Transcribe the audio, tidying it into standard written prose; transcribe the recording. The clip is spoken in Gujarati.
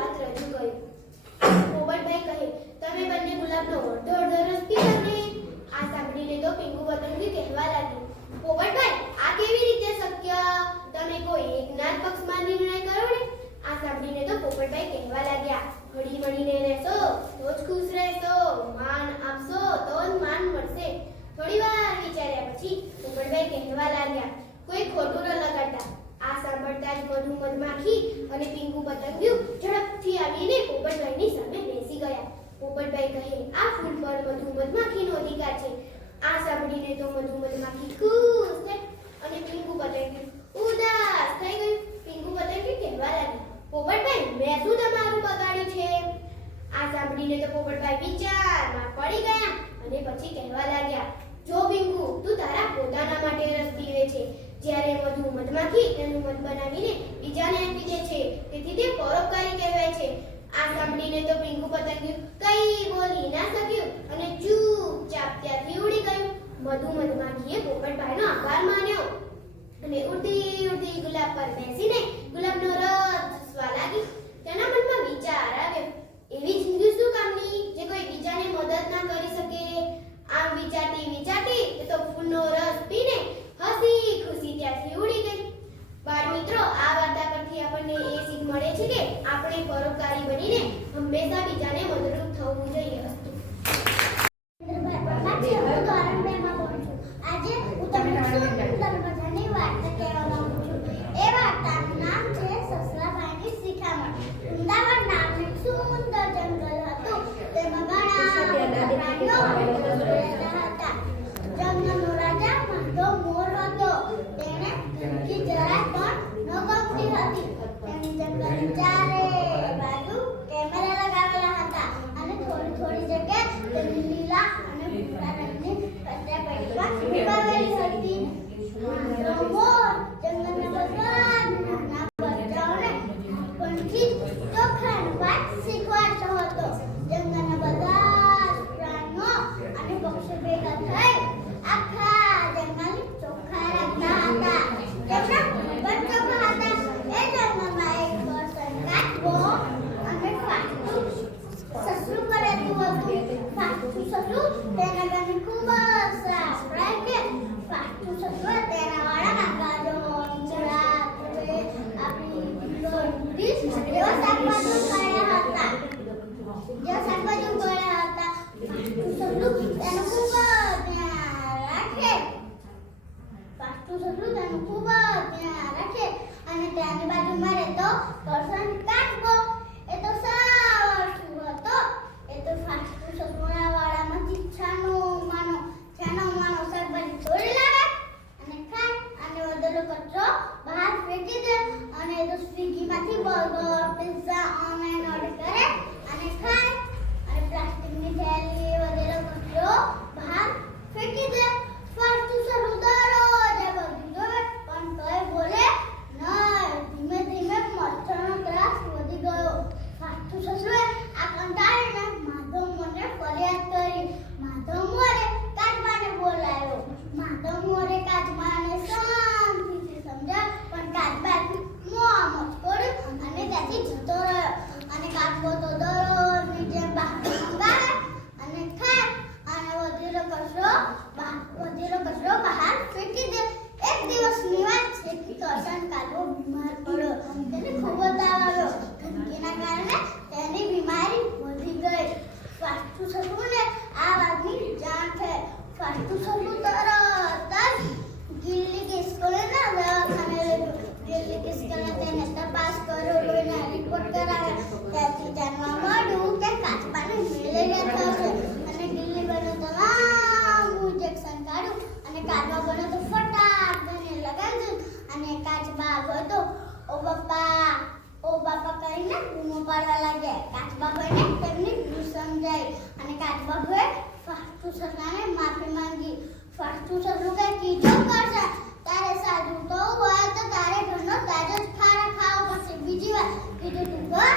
વાત રજૂ કરી. પોપટભાઈ કહે, તમે બંને ગુલાબનો અડધો અડધો રસ પીધો ને? આ સાંભળીને તો પિંકુ પતંગિયું કહેવા લાગી, પોપટભાઈ, આ કેવી રીતે શક્ય? તમે કોઈ એકના જ પક્ષમાં નિર્ણય કરો ને. આ સાંભળીને તો પોપટભાઈ કહેવા લાગ્યા, હળી મળીને રહેશો તો જ ખુશ રહેશો, માન આપશો તો જ માન મળશે. થોડી વાર વિચાર્યા પછી પોપટભાઈ કહેવા લાગ્યા, કોઈ ખોટું ન લગાડતા. આ સાંભળતા જ મધુ મધમાખી અને પિંકુ પતંગિયું ઝડપથી આવીને પોપટભાઈની સામે બેસી ગયા. પોપટભાઈ કહે, આ ફૂલ પર મધુ મધમાખીનો અધિકાર છે. આ સાંભળીને તો મધુ મધમાખી ખુશ થઈ અને પિંકુ પતંગિયું ઉદાસ થઈ ગયું. પિંકુ પતંગિયું કહેવા લાગી, પોપટભાઈ, મેં શું તમારું બગાડ્યું છે? આ સાંભળીને તો પોપટભાઈ વિચારમાં પડી ગયા અને પછી કહેવા લાગ્યા, જો પિંકુ, તું તારા પોતાના માટે રસ પીવે છે, જ્યારે મધુ મધમાખી એનું મધ બનાવીને બીજાને આપી દે છે, તેથી તે પરોપકારી કહેવાય છે. આ સાંભળીને તો પિંકુ પતંગિયું કંઈ બોલી ના શક્યું અને ચૂપચાપ ત્યાંથી ઉડી ગયું. મધુ મધમાખીએ પોપટભાઈનો આભાર માન્યો અને ઉડતી ઉડતી ગુલાબ પર બેસીને ગુલાબનો રસ ચૂસવા લાગી. તેના મનમાં વિચાર આવ્યો, એવી જિંદગી શું કામની જે કોઈ બીજાને મદદ ના કરી શકે? આમ વિચારતી વિચારતી તે તો ફૂલનો રસ પીને હસી ખુશી ત્યાંથી ઉડી ગઈ. બાળ મિત્રો, આ વાર્તા પરથી આપણને એ શીખ મળે છે કે આપણે પરોપકારી બનીને હંમેશા બીજાને મદદરૂપ થવું જોઈએ. આજે હું તમને સુંદર મજાની વાર્તા કહેવા માંગુ છું. એ વાર્તાનું નામ છે સસલાભાઈની શિખામણ. વૃંદાવન નામનું એક સુંદર જંગલ હતું. તેમાં ઘણા પ્રાણીઓ રહેતા હતા. જંગલનો રાજા માંડો મોર હતો. તેણે ગંદકી જરાય પણ ન ગમતી હતી. તેની જંગલની ચારે બાજુ કેમેરા લગાવેલા હતા અને થોડી થોડી જગ્યાએ તેની લીલા અને ભૂરા રંગની કચરાપેટીમાં છુપાવેલી હતી. માંડો મોર જંગલના બધા નાના બચ્ચાઓને નાનપણથી જ ચોખાની વાત શીખવાડતો હતો. જંગલના બધા પ્રાણીઓ અને પક્ષીઓ ભેગા થઈ આખા જંગલની ચોખ્ખા રાખતા હતા. તેમના પણ ચોખ્ખા હતા. એ જંગલમાં એક person કાચબો અને ફાટું સસલું રહેતું હતું. ફાટું સસલું તેના ઘરને ખૂબ જ સાફ રાખે. ફાટું સસલું તેના વાળામાં ગાજર, ચણા, તુવેર, આપણી ડીશ જેવા શાકભાજી ઉગાડ્યા હતા. ફાટું સસલું તેનું ખૂબ જ ધ્યાન રાખે. ફાટું સસલું તેનું ખૂબ જ ધ્યાન રાખે અને તેની બાજુમાં રહેતો person કાચબો એ તો સાવ હતો. એ તો ફાટું સસલુના વાળામાંથી છાનો માનો શાકભાજી તોડી લાવે અને ખાય અને વધેલો કચરો બહાર ફેંકી દે. અને એ તો સ્વિગીમાંથી બર્ગર, પિઝા ઓનલાઈન ઓર્ડર કરે અને ખાય અને પ્લાસ્ટિકની થેલી વધેલો કચરો બહાર ફેંકી દે. ફાટું સસલું દરરોજ આ બધું જોવે પણ કંઈ બોલે નહીં. ધીમે ધીમે મચ્છરનો ત્રાસ વધી ગયો. ફાટું સસલુએ આ કંટાળીને માધવ મોરને ફરિયાદ કરી. માધવ મોરે કાચબાને બોલાવ્યો. માધવ મોરે કાચબાને શાંતિથી સમજાવ્યો પણ કાચબાથી મોં મચકોડ્યું અને ત્યાંથી જતો રહ્યો. અને કાચબો તો દરરોજની જેમ બહાર મંગાવે અને ખાય અને વધેલો કચરો બહાર ફેંકી દે. એક દિવસની વાત છે કે કરશન કાચબો બીમાર પડ્યો. તેને ખૂબ જ તાવ આવ્યો. ગંદકીના કારણે તેની બીમારી વધી ગઈ. ફાટું સસલુને આ વાતની જાણ થઈ. ફાટું સસલું તરત જ ગિલ્લી કિસ્કોને દવાખાને લઈ ગયો. ગિલ્લી કિસ્કોને તેને તપાસ કર્યો, લોહીના રિપોર્ટ કરાવ્યા. ત્યાંથી જાણવા મળ્યું કે કાચબાને મેલેરિયા થયો છે. અને ગિલ્લી બને તો લાંબુ ઇન્જેક્શન કાઢ્યું અને કાચબા બને તો ફટાક દઈને લગાવી દીધું. અને કાચબા હતો ઓ બાપા કરીને બૂમો પાડવા લાગ્યા. કાચબા ભાઈને તેમની ભૂલ સમજાઈ અને કાચબા ભાઈએ ફાટું સસલાને માફી માંગી. ફાટું સસલું કે કીધું કરશે, તારે સાચું કહું હોય તો તારે ઘરનો તાજો જ ખાવાનો ખાવો પડશે. બીજી વાર કીધું તું ઘર